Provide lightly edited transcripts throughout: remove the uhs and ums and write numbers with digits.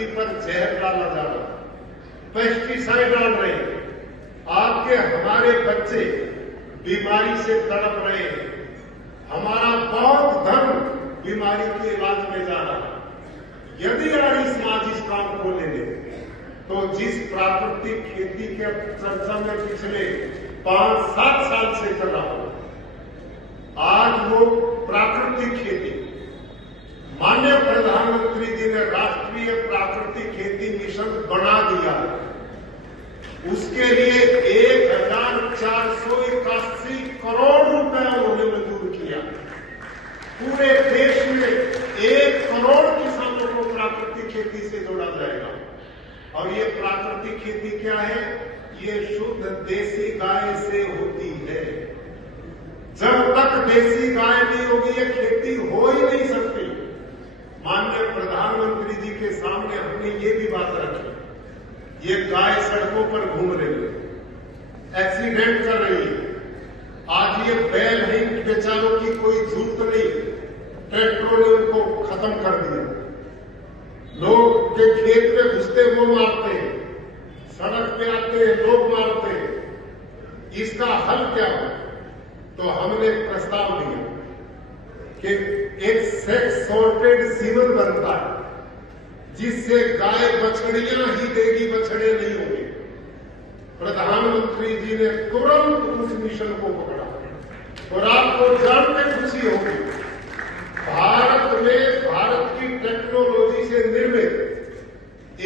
धरती पर जहर डाला जा रहा है, पेस्टिसाइड डाल रहे हैं, आपके हमारे बच्चे बीमारी से तड़प रहे हैं, हमारा बहुत धन बीमारी के इलाज में जा रहा है। यदि आर्य समाज इस काम को ले ले तो जिस प्राकृतिक खेती के चर्चा में पिछले 5-7 साल से कर रहा हूं, आज वो प्राकृतिक खेती, माननीय प्रधानमंत्री जी ने राष्ट्रीय प्राकृतिक खेती मिशन बना दिया। उसके लिए 1481 करोड़ रुपए उन्होंने मंजूर किया। पूरे देश में 1 करोड़ किसानों को प्राकृतिक खेती से जोड़ा जाएगा। और ये प्राकृतिक खेती क्या है? ये शुद्ध देसी गाय से होती है। जब तक देसी गाय नहीं होगी ये खेती हो ही नहीं सकती। माननीय प्रधानमंत्री जी के सामने हमने ये भी बात रखी, ये गाय सड़कों पर घूम रही है, एक्सीडेंट कर रही है। आज ये बैल है, बेचारों की कोई जरूरत नहीं, ट्रैक्टरों ने उनको खत्म कर दिया। लोग के खेत में घुसते वो मारते हैं, सड़क पे आते हैं लोग मारते हैं। इसका हल क्या हो? तो हमने प्रस्ताव दिया कि एक सेक्स सॉर्टेड सीमन बनता है जिससे गाय बछड़ियां ही देगी, बछड़े नहीं होंगे। प्रधानमंत्री जी ने तुरंत उस मिशन को पकड़ा और आपको जानकर खुशी होगी, भारत में भारत की टेक्नोलॉजी से निर्मित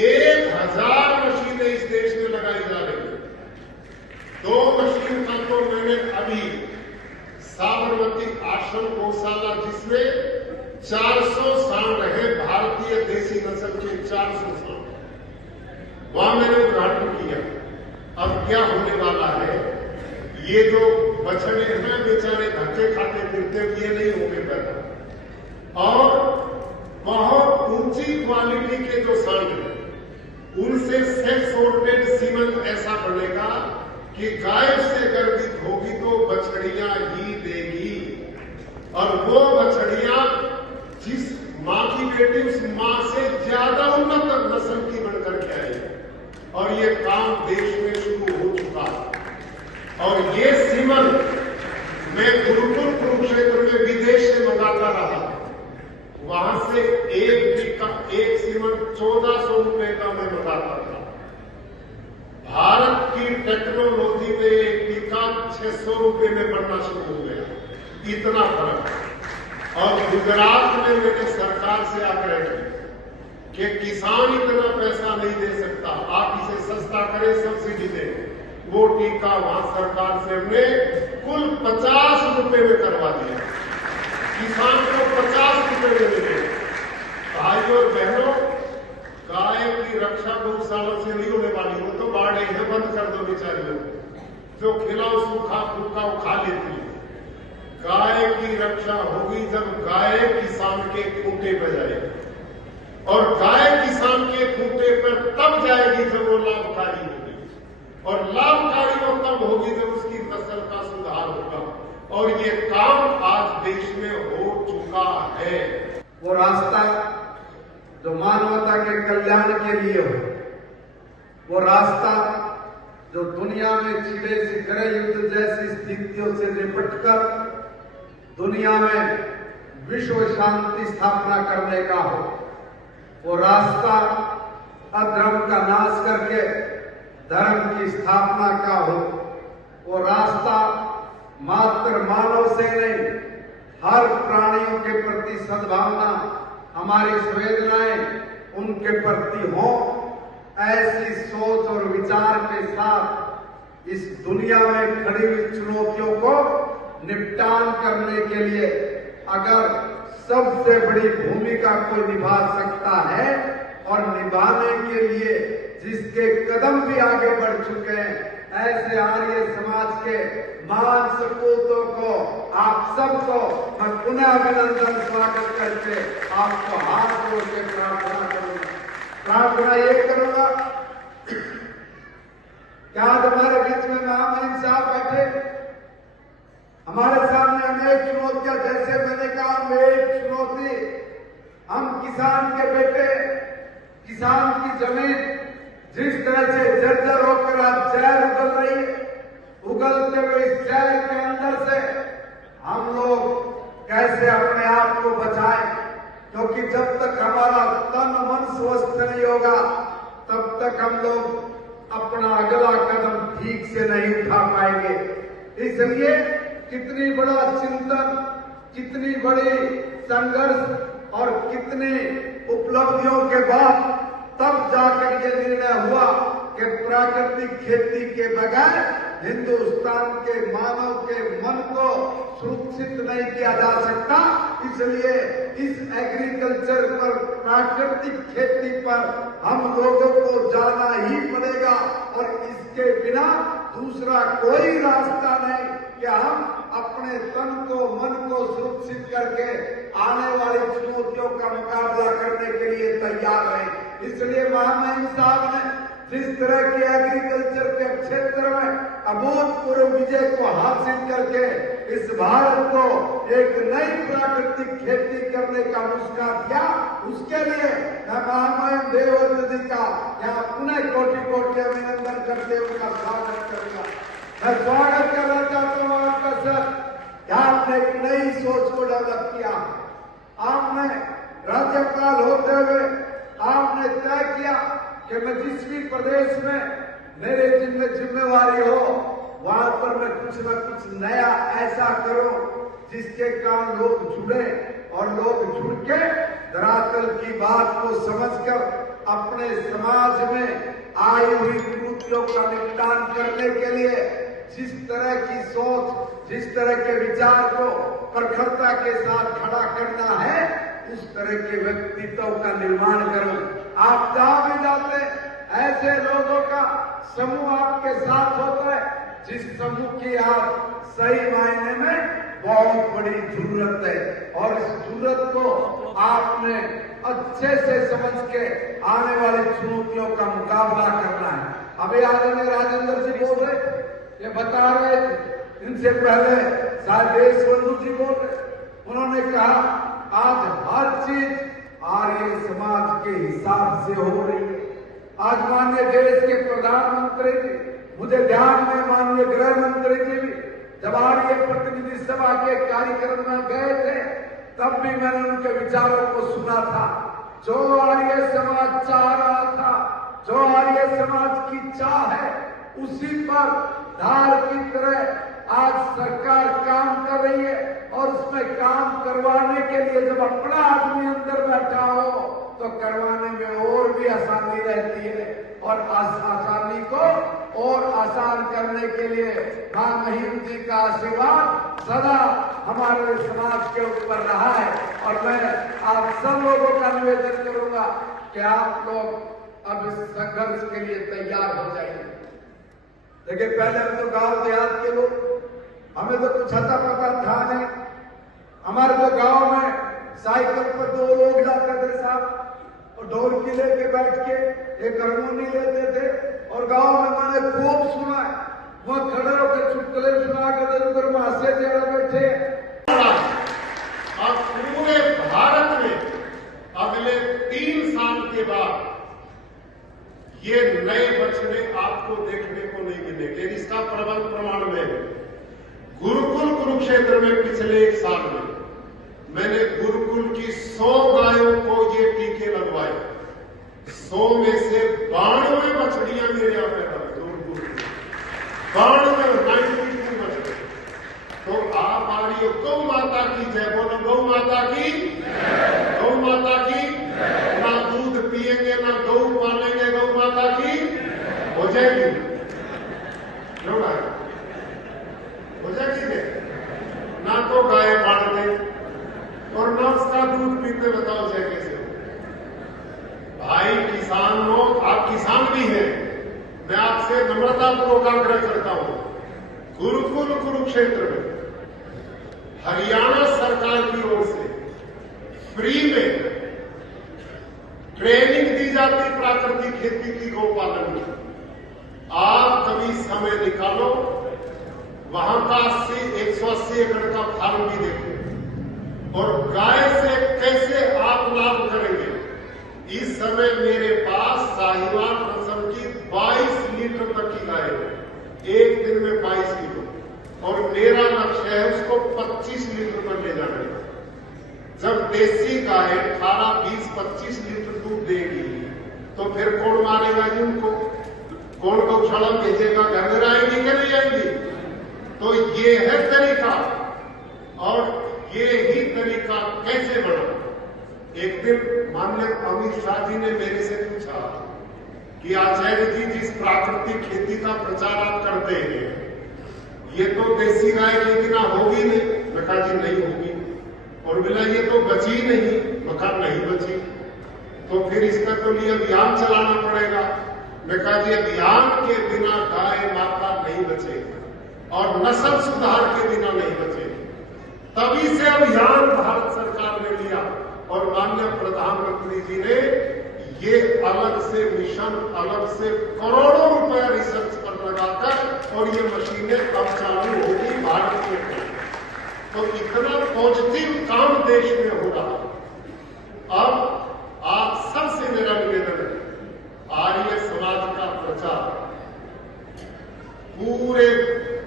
1000 मशीनें इस देश में लगाई जा रही है। 2 मशीन का तो मैंने अभी साबरमती आश्रम गौशाला जिसमें 400 सांड है, भारतीय देसी नस्ल के 400 सांड, वहां मैंने उद्घाटन किया। अब क्या होने वाला है, ये जो बछड़े हैं बेचारे धक्के खाते फिरते, ये नहीं होंगे पैदा, और बहुत ऊंची क्वालिटी के जो सांड हैं उनसे सेक्स सॉर्टेड सीमन ऐसा बनेगा कि गाय से गर्भित होगी तो बछड़ियां ही देगी, और वो बछड़ियां जिस मां की बेटी उस मां से ज्यादा उन्नत नस्ल की बनकर के आएगी। और ये काम देश में शुरू हो चुका है। और ये सीमन मैं गुरुकुल कुरुक्षेत्र में विदेश से मंगाता रहा, वहां से एक सीमन 1400 रुपए का मैं मंगाता था। भारत की टेक्नोलॉजी में एक टीका 600 रुपए में बनना शुरू हो गया, इतना फर्क। और गुजरात में मैंने सरकार से आग्रह किया कि किसान इतना पैसा नहीं दे सकता, आप इसे सस्ता करें, सब्सिडी दें। वो टीका वहां सरकार से हमने कुल 50 रुपए में करवा दिया, किसान को 50 रुपए में मिले। भाइयों और बहनों, गाय की रक्षा गौशाला से नहीं होने वाली, वो तो बाढ़ है, बंद कर दो बेचारियों, जो खिलाओ सूखा फूखा वो खा लेती है। गाय की रक्षा होगी जब गाय किसान के खूंटे पर जाएगी, और गाय किसान के खूंटे पर तब जाएगी जब वो लाभकारी होगी, और लाभकारी वो तब होगी जब उसकी फसल का सुधार होगा। और ये काम आज देश में हो चुका है। वो रास्ता जो मानवता के कल्याण के लिए हो, वो रास्ता जो दुनिया में छिड़े सिकरे युद्ध जैसी स्थितियों से निपटकर दुनिया में विश्व शांति स्थापना करने का हो, वो रास्ता अधर्म का नाश करके धर्म की स्थापना का हो, वो रास्ता मात्र मानव से नहीं, हर प्राणियों के प्रति सद्भावना, हमारी संवेदनाएं उनके प्रति हो, ऐसी सोच और विचार के साथ इस दुनिया में खड़ी हुई चुनौतियों को निपटान करने के लिए अगर सबसे बड़ी भूमिका कोई निभा सकता है, और निभाने के लिए जिसके कदम भी आगे बढ़ चुके हैं, ऐसे आर्य समाज के महान सपूतों को, आप सबको मैं पुनः अभिनंदन स्वागत करके आपको हाथ जोड़ के प्रार्थना करूंगा। प्रार्थना ये करूंगा, क्या हमारे बीच में महामहिम साहब बैठे, हमारे सामने अनेक चुनौतियां, जैसे मैंने कहा, एक चुनौती हम किसान के बेटे, किसान किसान की जमीन जिस तरह से जर्जर होकर आज जहर उगल रही है, उगलते हुए इस जहर के अंदर से हम लोग कैसे अपने आप को बचाएं, क्योंकि जब तक हमारा तन मन स्वस्थ नहीं होगा तब तक हम लोग अपना अगला कदम ठीक से नहीं उठा पाएंगे। इसलिए कितनी बड़ा चिंतन, कितनी बड़ी संघर्ष और कितनी उपलब्धियों के बाद तब जाकर ये निर्णय हुआ कि प्राकृतिक खेती के बगैर हिंदुस्तान के मानव के मन को सुरक्षित नहीं किया जा सकता। इसलिए इस एग्रीकल्चर पर, प्राकृतिक खेती पर हम लोगों को जाना ही पड़ेगा और इसके बिना दूसरा कोई रास्ता नहीं कि हम अपने तन को, मन को सुरक्षित करके आने वाली चुनौतियों का मुकाबला करने के लिए तैयार रहें। इसलिए महामहिम साहब ने जिस तरह की एग्रीकल्चर के क्षेत्र में अभूतपूर्व विजय को हासिल करके इस भारत को एक नई प्राकृतिक खेती करने का नुस्खा दिया, उसके लिए मैं महामहिम देवेंद्र जी का यहाँ पुनः कोटि कोटि अभिनंदन करते उनका स्वागत करूंगा। मैं स्वागत करना चाहता हूँ आपका सर, आपने एक नई सोच को डेवलप किया। आपने राज्यपाल होते हुए आपने तय किया कि मैं जिस भी प्रदेश में मेरे जिम्मेवारी हो वहां पर मैं कुछ न कुछ नया ऐसा करूं जिसके कारण लोग जुड़े और लोग जुड़ के धरातल की बात को समझकर अपने समाज में आई हुई कुरीतियों का निपटान करने के लिए जिस तरह की सोच, जिस तरह के विचार को प्रखरता के साथ खड़ा करना है, उस तरह के व्यक्तित्व का निर्माण करो। आप जहां भी जाते ऐसे लोगों का समूह आपके साथ होता है जिस समूह की आप सही मायने में बहुत बड़ी जरूरत है और इस जरूरत को आपने अच्छे से समझ के आने वाली चुनौतियों का मुकाबला करना है। अभी आदरणीय राजेंद्र जी बोल रहे, ये बता रहे, इनसे पहले शायद देशबंधु जी बोल रहे, उन्होंने कहा आज हर चीज आर्य समाज के हिसाब से हो रही है। आज माननीय देश के प्रधानमंत्री जी, मुझे ध्यान में माननीय गृह मंत्री जी भी जब आर्य प्रतिनिधि सभा के कार्यक्रम में गए थे तब भी मैंने उनके विचारों को सुना था। जो आर्य समाज चाह रहा था, जो आर्य समाज की चाह है, उसी पर धार की तरह आज सरकार काम कर रही है और उसमें काम करवाने के लिए जब अपना आदमी अंदर बैठा हो तो करवाने में और भी आसानी रहती है और आसानी को और आसान करने के लिए मां महिम जी का आशीर्वाद सदा हमारे समाज के ऊपर रहा है। और मैं आप सब लोगों का निवेदन करूंगा कि आप लोग अब इस संघर्ष के लिए तैयार हो जाइए। देखिए, पहले हम तो गांव देहात के लोग, हमें तो कुछ आता पता था नहीं। हमारे तो गांव में साइकिल पर 2 लोग जाते थे साहब और ढोलकी लेके बैठ के एक हारमोनी लेते थे और गांव में मैंने खूब सुना है, वहां खड़े होकर चुटकुले सुना कर उधर मासे जरा बैठे। और पूरे भारत में अगले 3 साल के बाद ये नए बछड़े आपको देखने को नहीं मिलेंगे। इसका प्रमाण में गुरुकुल कुरुक्षेत्र में पिछले 1 साल में मैंने गुरुकुल की 100 गायों को ये टीके लगवाए। 100 में से 92 बछड़ियां मेरे यहां पैदा हुई। 92 बछड़े। तो आप आ रही हो, गौ माता की जय बोलो, गौ माता की, गौ माता की। ना दूध पिएंगे ना गौ पालेंगे, गौ माता की हो जाएगी, हो जाएगी ना तो गाय पाल दे और ना उसका दूध पीते, बताओ जाए कैसे। भाई किसानों, आप किसान भी हैं, मैं आपसे नम्रतापूर्वक आग्रह करता हूं, गुरुकुल कुरुक्षेत्र में हरियाणा सरकार की ओर से फ्री में ट्रेनिंग दी जाती प्राकृतिक खेती की, गौपालन की। आप कभी समय निकालो, वहां का 180 एकड़ का फार्म भी देखो और गाय से कैसे आप लाभ करेंगे। इस समय मेरे पास साहिवाल नस्ल की 22 लीटर तक की गाय है, एक दिन में 22 किलो, और मेरा लक्ष्य है उसको 25 लीटर पर ले जाने का। जब देसी गाय 18, 20, 25 लीटर दूध देगी तो फिर कौन मारेगा जी उनको? कौन गौशाला भेजेगा? घर में आएंगी कि नहीं आएंगी? तो ये है तरीका, और ये ही तरीका कैसे बना? एक दिन माननीय अमित शाह जी ने मेरे से पूछा कि आचार्य जी, जिस प्राकृतिक खेती का प्रचार आप करते हैं, ये तो देसी गाय के बिना होगी नहीं। मैं कहा जी नहीं होगी। और बोला ये तो बची नहीं। मैं कहा नहीं बची, तो फिर इसका तो लिए अभियान चलाना पड़ेगा। मैं कहा जी अभियान के बिना गाय माता नहीं बचेगी और नस्ल सुधार के बिना नहीं बचेगी। तभी से अभियान भारत सरकार ने लिया और माननीय प्रधानमंत्री जी ने ये अलग से मिशन, अलग से करोड़ों रुपए रिसर्च पर लगाकर, और ये मशीनें अब चालू होगी भारत में। तो इतना पॉजिटिव काम देश में हो रहा है। अब आप सबसे मेरा निवेदन है, आर्य समाज का प्रचार पूरे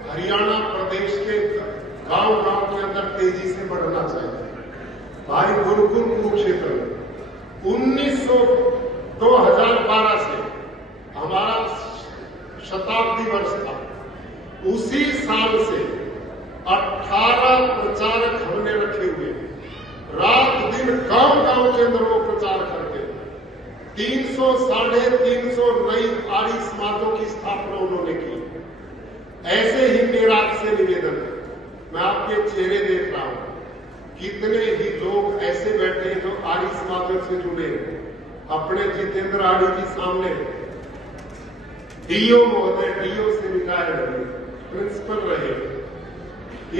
हरियाणा प्रदेश के गांव-गांव के अंदर तेजी से बढ़ना चाहिए। भाई गुरुकुल कुरुक्षेत्र में 2012 से हमारा शताब्दी वर्ष था, उसी साल से 18 प्रचारक हमने रखे हुए, रात दिन गांव-गांव के अंदर वो प्रचार करके 300, 350 नई आर्य समाजों की स्थापना उन्होंने की। ऐसे ही मेरा आपसे निवेदन है, मैं आपके चेहरे देख रहा हूं, कितने ही लोग ऐसे बैठे हैं जो आर्य समाजों से जुड़े हैं। अपने जितेंद्र आर्य जी सामने डीओ महोदय, डीओ से रिटायर्ड हुए, प्रिंसिपल रहे,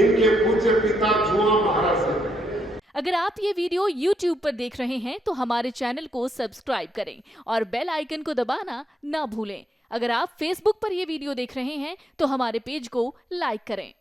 इनके पूज्य पिता जुआ महाराज हैं। अगर आप ये वीडियो YouTube पर देख रहे हैं तो हमारे चैनल को सब्सक्राइब करें और बेल आइकन को दबाना ना भूलें। अगर आप Facebook पर ये वीडियो देख रहे हैं तो हमारे पेज को लाइक करें।